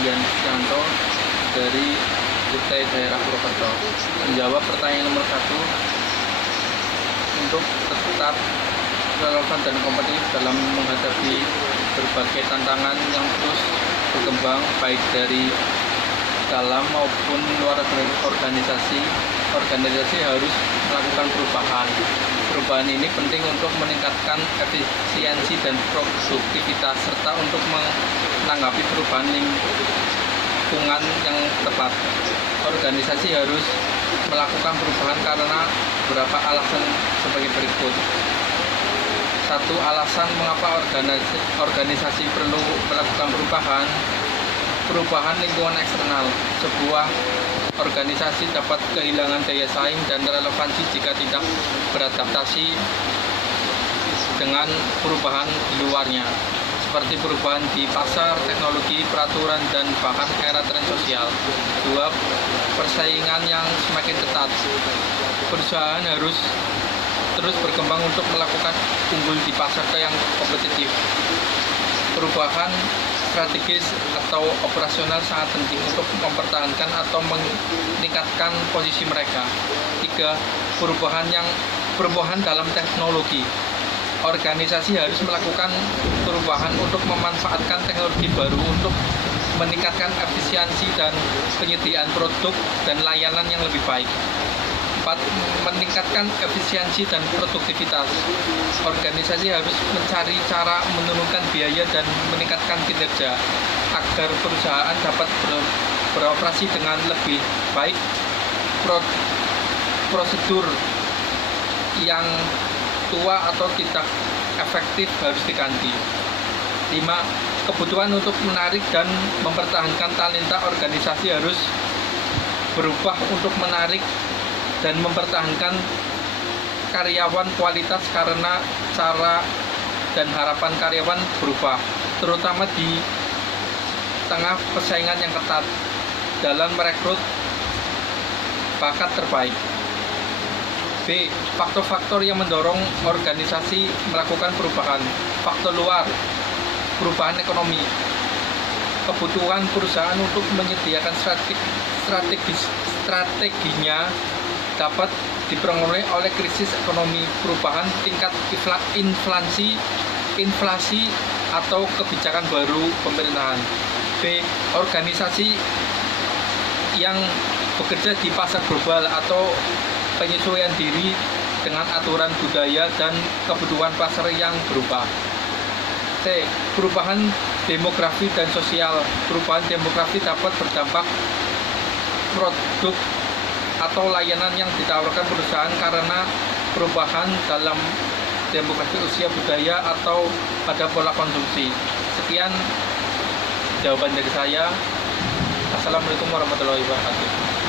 Gianto dari UT Daerah Purwokerto. Menjawab pertanyaan nomor 1, untuk tetap relevan dan kompetitif dalam menghadapi berbagai tantangan yang terus berkembang baik dari dalam maupun luar organisasi harus melakukan perubahan. Perubahan ini penting untuk meningkatkan efisiensi dan produktivitas serta untuk menanggapi perubahan lingkungan yang tepat. Organisasi harus melakukan perubahan karena beberapa alasan sebagai berikut. 1. Alasan mengapa organisasi perlu melakukan perubahan. Perubahan lingkungan eksternal. Sebuah organisasi dapat kehilangan daya saing dan relevansi jika tidak beradaptasi dengan perubahan di luarnya, seperti perubahan di pasar, teknologi, peraturan, dan bahkan era tren sosial. 2. Persaingan yang semakin ketat. Perusahaan harus terus berkembang untuk melakukan unggul di pasar yang kompetitif. Perubahan strategis atau operasional sangat penting untuk mempertahankan atau meningkatkan posisi mereka. 3. Perubahan dalam teknologi. Organisasi harus melakukan perubahan untuk memanfaatkan teknologi baru untuk meningkatkan efisiensi dan penyediaan produk dan layanan yang lebih baik. 4. Meningkatkan efisiensi dan produktivitas. Organisasi harus mencari cara menurunkan biaya dan meningkatkan kinerja agar perusahaan dapat beroperasi dengan lebih baik. Prosedur yang tua atau tidak efektif harus diganti. 5. Kebutuhan untuk menarik dan mempertahankan talenta organisasi harus berubah untuk menarik dan mempertahankan karyawan kualitas karena cara dan harapan karyawan berubah, terutama di tengah persaingan yang ketat dalam merekrut bakat terbaik. B. Faktor-faktor yang mendorong organisasi melakukan perubahan. Faktor luar, perubahan ekonomi, kebutuhan perusahaan untuk menyediakan strateginya dapat dipengaruhi oleh krisis ekonomi, perubahan tingkat inflasi atau kebijakan baru pemerintahan. B. Organisasi yang bekerja di pasar global atau penyesuaian diri dengan aturan budaya dan kebutuhan pasar yang berubah. C. Perubahan demografi dan sosial. Perubahan demografi dapat berdampak produk atau layanan yang ditawarkan perusahaan karena perubahan dalam demografi, usia, budaya, atau pada pola konsumsi. Sekian jawaban dari saya. Assalamualaikum warahmatullahi wabarakatuh.